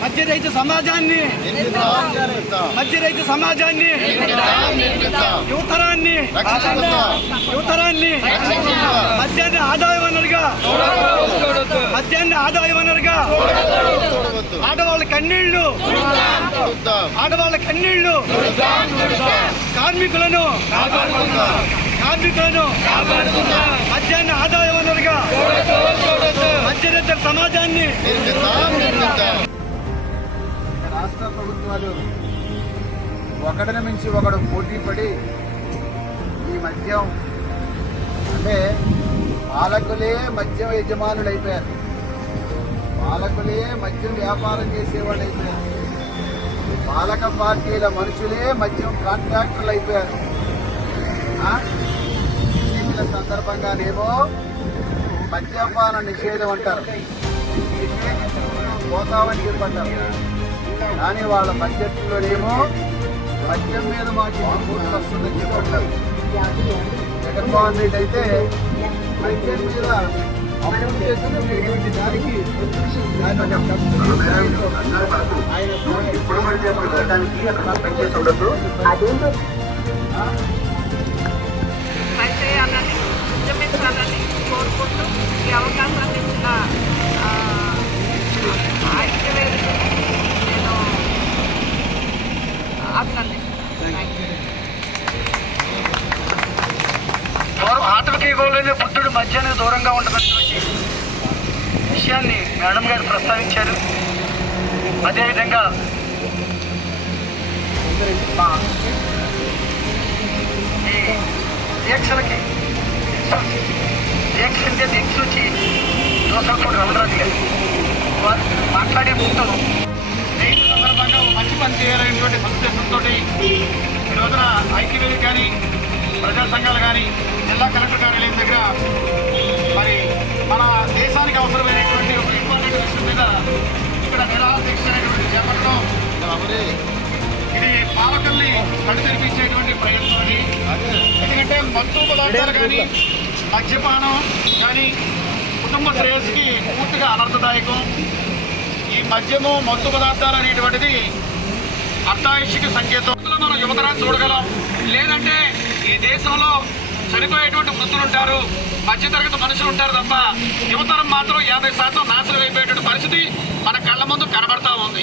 మధ్య రైతు సమాజాన్ని మధ్య రైతు సమాజాన్ని యువతరాన్ని యువతరాన్ని మద్యాన్ని ఆదాయ వనరుగా మద్యాన్ని ఆదాయ వనరుగా. ఆడవాళ్ళ కన్నీళ్ళు. ఆడవాళ్ళ కన్నీళ్ళు. కార్మికులను. కార్మికులను. మద్యాన్ని ఆదాయ వనరుగా. మధ్యరిద్దర సమాజాన్ని. రాష్ట్ర ప్రభుత్వాలు ఒకడిని మించి ఒకడు పోటీ పడి ఈ మద్యం అంటే పాలకులే మద్యం యజమానులు అయిపోయారు పాలకులే మద్యం వ్యాపారం చేసేవాళ్ళు అయిపోయారు పాలక పార్టీల మనుషులే మద్యం కాంట్రాక్టర్లు అయిపోయారు. ఎన్నికల సందర్భంగానేమో మద్యపాన నిషేధం అంటారు. పోతామని చెప్పంటారు. కానీ వాళ్ళ బడ్జెట్లోనేమో మద్యం మీద మాకు పూర్తి వస్తుందని చెప్పంటారు. జగన్మోహన్ రెడ్డి అయితే మద్యం మీద అప్పులు చేస్తున్న పెరిగింది దానికి దాన్ని ఒక డబ్బు ఆయన ఆ? పనిచేయాలని ఉద్యమించాలని కోరుకుంటూ ఈ అవకాశాన్ని ఇచ్చిన ఆ, ఐక్యవేదికని నేను అభినందిస్తున్నాను ఆటవికీయంలోనే బుద్ధుడు మధ్యాహ్నం దూరంగా ఉంటున్నటువంటి విషయాన్ని మేడం గారు ప్రస్తావించారు. అదేవిధంగా ఈ దీక్షలకి దీక్ష అంటే దీక్ష వచ్చి దోసలపూడి రమణరాజు గారు వారు మాట్లాడే ముందు రైతు సందర్భంగా మంచి పని చేయాలనేటువంటి సందేశంతో ఈ రోజున ఐక్యవేది కానీ ప్రజా సంఘాలు కానీ జిల్లా పాలకుల్ని కడు తెరిపించేటువంటి ప్రయత్నం ఎందుకంటే మత్తు పదార్థాలు కానీ మద్యపానం కానీ కుటుంబ శ్రేయస్సుకి పూర్తిగా అనర్థదాయకం. ఈ మద్యము మత్తు పదార్థాలు అనేటువంటిది అర్ధాయుష్కి సంకేతం. మనం యువతరాన్ని చూడగలం. లేదంటే ఈ దేశంలో చనిపోయేటువంటి వృద్ధులు ఉంటారు. మధ్యతరగతి మనుషులు ఉంటారు తప్ప యువతరం మాత్రం యాభై శాతం నాశనం అయిపోయేటువంటి పరిస్థితి మన కళ్ళ ముందు కనబడతా ఉంది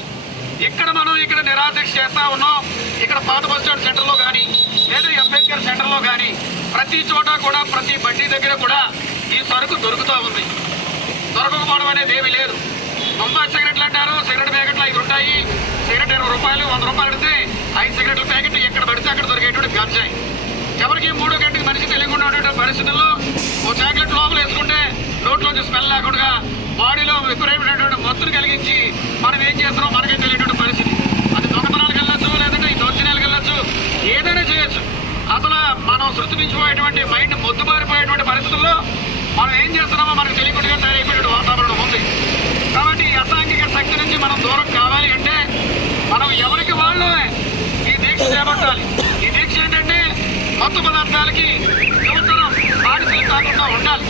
ఇక్కడ మనం ఇక్కడ నిరాదీక్ష చేస్తా ఉన్నాం. ఇక్కడ పాత బస్ స్టాండ్ సెంటర్లో కానీ లేదా అంబేద్కర్ సెంటర్లో కానీ ప్రతి చోట కూడా ప్రతి బండి దగ్గర కూడా ఈ సరుకు దొరుకుతూ ఉంది. దొరకకపోవడం అనేది ఏమీ లేదు. ముంబై సిగరెట్లు అంటారు సిగరెట్ ప్యాకెట్లు ఐదు ఉంటాయి. సిగరెట్ ఇరవై రూపాయలు వంద రూపాయలు పెడితే ఐదు సిగరెట్ల ప్యాకెట్ ఎక్కడ పడితే అక్కడ దొరికేటువంటి గంజాయి. ఎవరికి మూడు గంటలు మనిషి తెలియకుండా ఉండేటువంటి పరిస్థితుల్లో ఓ చాక్లెట్ లోపల వేసుకుంటే నోట్లోంచి స్మెల్ లేకుండా బాడీలో విపరీతమైనటువంటి మత్తును కలిగించి మనం ఏం చేస్తున్నాం మనకే తెలియటువంటి పరిస్థితి. అది దొంగతనాలకు వెళ్ళొచ్చు లేదంటే ఈ దౌర్జన్యాలకు వెళ్ళొచ్చు ఏదైనా చేయొచ్చు. అసలు మనం శృతి మించిపోయేటువంటి మైండ్ మొద్దుబారిపోయేటువంటి పరిస్థితుల్లో మనం ఏం చేస్తున్నామో మనకు తెలియకుండా తయారైపోయిన వాతావరణం ఉంది కాబట్టి ఈ అసాంఘిక శక్తి నుంచి మనం దూరం కావాలి అంటే మనం ఎవరికి వాళ్ళు ఈ దీక్ష చేపట్టాలి ఈ దీక్ష ఏంటంటే మత్తు పదార్థాలకి యువతరం బాధితులు కాకుండా ఉండాలి.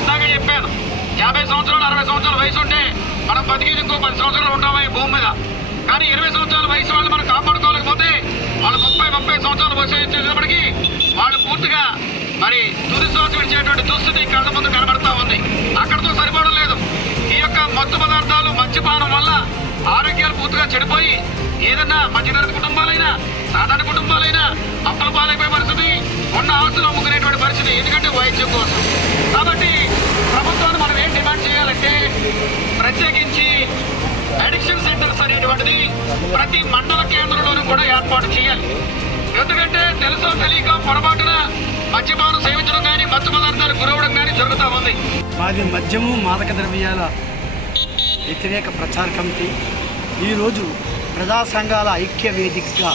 ఇందాక చెప్పాను యాభై సంవత్సరాలు అరవై సంవత్సరాల వయసు ఉంటే మనం బతికేది ఇంకో పది సంవత్సరాలు ఉంటాము ఈ భూమి మీద? కానీ ఇరవై సంవత్సరాల వయసు వాళ్ళు మనం కాపాడుకోలేకపోతే వాళ్ళు ముప్పై ముప్పై సంవత్సరాలు వయసు వచ్చేటప్పటికి వాళ్ళు పూర్తిగా మరి తుది శ్వాస విడిచేటువంటి దుస్థితి కళ్ళ ముందు కనబడతా ఉంది. అక్కడతో సరిపోవడం లేదు. ఈ యొక్క మత్తు పదార్థాలు మద్యపానం వల్ల ఆరోగ్యాలు పూర్తిగా చెడిపోయి ఏదన్నా మధ్యతరగతి కుటుంబాలైనా సాధారణ కుటుంబాలైనా అప్పుల పాలైపోయే పరిస్థితి ఉన్న ఆస్తులు అమ్ముకునేటువంటి పరిస్థితి ఎందుకంటే వైద్యం కోసం. కాబట్టి ప్రభుత్వాన్ని మనం ఏం డిమాండ్ చేయాలంటే ప్రత్యేకించి అడిక్షన్ సెంటర్స్ అనేటువంటిది ప్రతి మండల కేంద్రంలోనూ కూడా ఏర్పాటు చేయాలి. ఎందుకంటే తెలుసో తెలియక పొరపాటున మద్యపానం సేవించడం కానీ మత్తు పదార్థాలు గురవడం కానీ జరుగుతూ ఉంది. మాది మద్యము మాదక ద్రవ్యాల వ్యతిరేక ప్రచార కమిటీ. ఈరోజు ప్రజా సంఘాల ఐక్య వేదికగా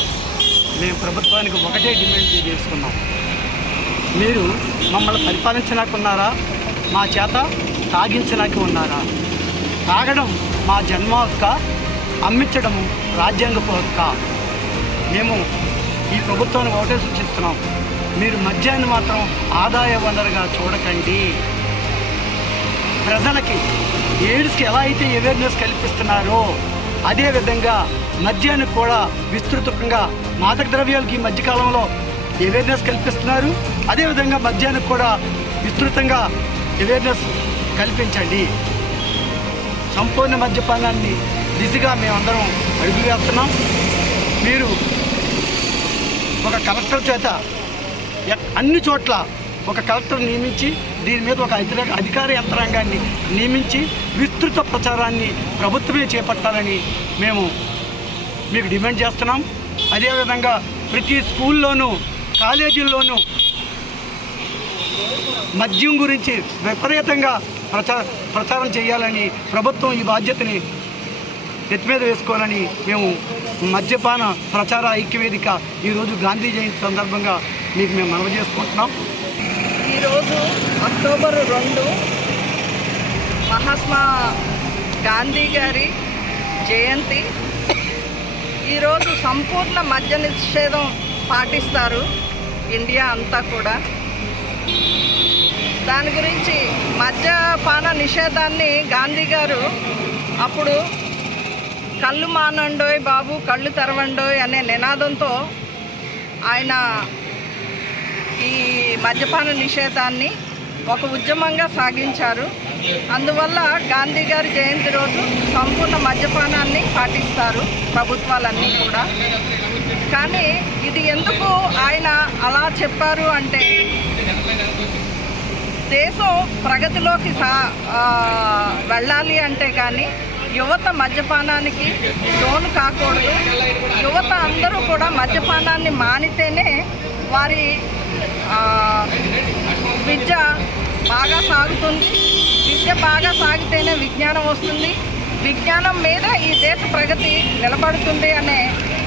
మేము ప్రభుత్వానికి ఒకటే డిమాండ్ చేసుకున్నాం మీరు మమ్మల్ని పరిపాలించనాకున్నారా? మా చేత తాగించనాకి ఉన్నారా? తాగడం మా జన్మ హక్క? అమ్మించడం రాజ్యాంగపు హక్క? మేము ఈ ప్రభుత్వాన్ని ఒకటే సూచిస్తున్నాం. మీరు మద్యాన్ని మాత్రం ఆదాయ వనరుగా చూడకండి. ప్రజలకి ఎయిడ్స్కి ఎలా అయితే అవేర్నెస్ కల్పిస్తున్నారో అదేవిధంగా మద్యానికి కూడా విస్తృతంగా మాదక ద్రవ్యాలకి ఈ మధ్యకాలంలో అవేర్నెస్ కల్పిస్తున్నారు. అదేవిధంగా మద్యానికి కూడా విస్తృతంగా అవేర్నెస్ కల్పించండి. సంపూర్ణ మద్యపానాన్ని దిశగా మేమందరం అడుగు వేస్తున్నాం. మీరు ఒక కలెక్టర్ చేత అన్ని చోట్ల ఒక కలెక్టర్ నియమించి దీని మీద ఒక అధికార అధికార యంత్రాంగాన్ని నియమించి విస్తృత ప్రచారాన్ని ప్రభుత్వమే చేపట్టాలని మేము మీకు డిమాండ్ చేస్తున్నాం. అదేవిధంగా ప్రతి స్కూల్లోనూ కాలేజీల్లోనూ మద్యం గురించి విపరీతంగా ప్రచార ప్రచారం చేయాలని ప్రభుత్వం ఈ బాధ్యతని ఎత్తి మీద వేసుకోవాలని మేము మద్యపాన ప్రచార ఐక్యవేదిక ఈరోజు గాంధీ జయంతి సందర్భంగా మీకు మేము మనవి చేసుకుంటున్నాం. ఈరోజు అక్టోబర్ రెండు మహాత్మా గాంధీ గారి జయంతి ఈరోజు సంపూర్ణ మద్య నిషేధం పాటిస్తారు ఇండియా అంతా కూడా. దాని గురించి మద్యపాన నిషేధాన్ని గాంధీ గారు అప్పుడు కళ్ళు మానండోయ్ బాబు కళ్ళు తెరవండోయ్ అనే నినాదంతో ఆయన ఈ మద్యపాన నిషేధాన్ని ఒక ఉద్యమంగా సాగించారు. అందువల్ల గాంధీ గారి జయంతి రోజు సంపూర్ణ మద్యపానాన్ని పాటిస్తారు ప్రభుత్వాలన్నీ కూడా. కానీ ఇది ఎందుకు ఆయన అలా చెప్పారు అంటే దేశం ప్రగతిలోకి సా వెళ్ళాలి అంటే కానీ యువత మద్యపానానికి లోను కాకూడదు. యువత అందరూ కూడా మద్యపానాన్ని మానితేనే వారి విద్య బాగా సాగుతుంది. విద్య బాగా సాగితేనే విజ్ఞానం వస్తుంది. విజ్ఞానం మీద ఈ దేశ ప్రగతి నిలబడుతుంది అనే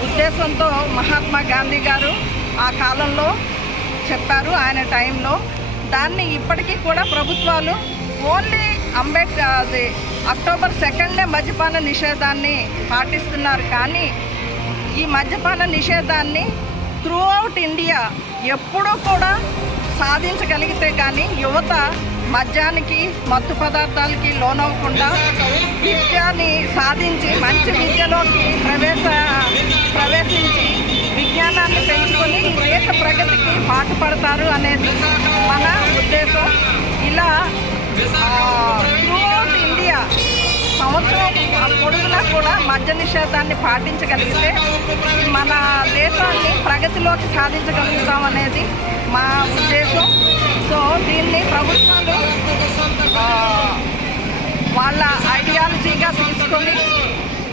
ఉద్దేశంతో మహాత్మా గాంధీ గారు ఆ కాలంలో చెప్పారు ఆయన టైంలో. దాన్ని ఇప్పటికీ కూడా ప్రభుత్వాలు ఓన్లీ అంబేద్కర్ అది అక్టోబర్ సెకండే మద్యపాన నిషేధాన్ని పాటిస్తున్నారు. కానీ ఈ మద్యపాన నిషేధాన్ని త్రూ అవుట్ ఇండియా ఎప్పుడూ కూడా సాధించగలిగితే కానీ యువత మద్యానికి మత్తు పదార్థాలకి లోనవ్వకుండా విద్యాన్ని సాధించి మంచి విద్యలోకి ప్రవేశ ప్రవేశించి విజ్ఞానాన్ని పెంచుకొని దేశ ప్రగతికి పాటుపడతారు అనేది మన ఉద్దేశం. ఇలా మద్య నిషేధాన్ని పాటించగలిగితే మన దేశాన్ని ప్రగతిలోకి సాధించగలుగుతాం అనేది మా ఉద్దేశం. సో దీన్ని ప్రభుత్వాలు వాళ్ళ ఐడియాలజీగా తీసుకొని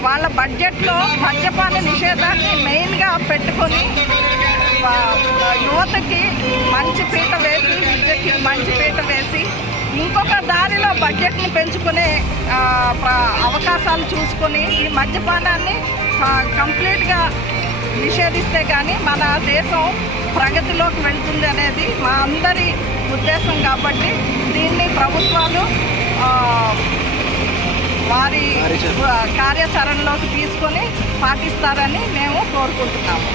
వాళ్ళ బడ్జెట్లో మద్యపాన నిషేధాన్ని మెయిన్గా పెట్టుకొని యువతకి మంచి పీట వేసి విద్యకి మంచి పీట వేసి ఇంకొక దారిలో బడ్జెట్ని పెంచుకునే అవకాశాలు చూసుకొని ఈ మద్యపానాన్ని కంప్లీట్గా నిషేధిస్తే కానీ మన దేశం ప్రగతిలోకి వెళ్తుంది అనేది మా అందరి ఉద్దేశం కాబట్టి దీన్ని ప్రభుత్వాలు వారి కార్యాచరణలోకి తీసుకొని పాటిస్తారని మేము కోరుకుంటున్నాము.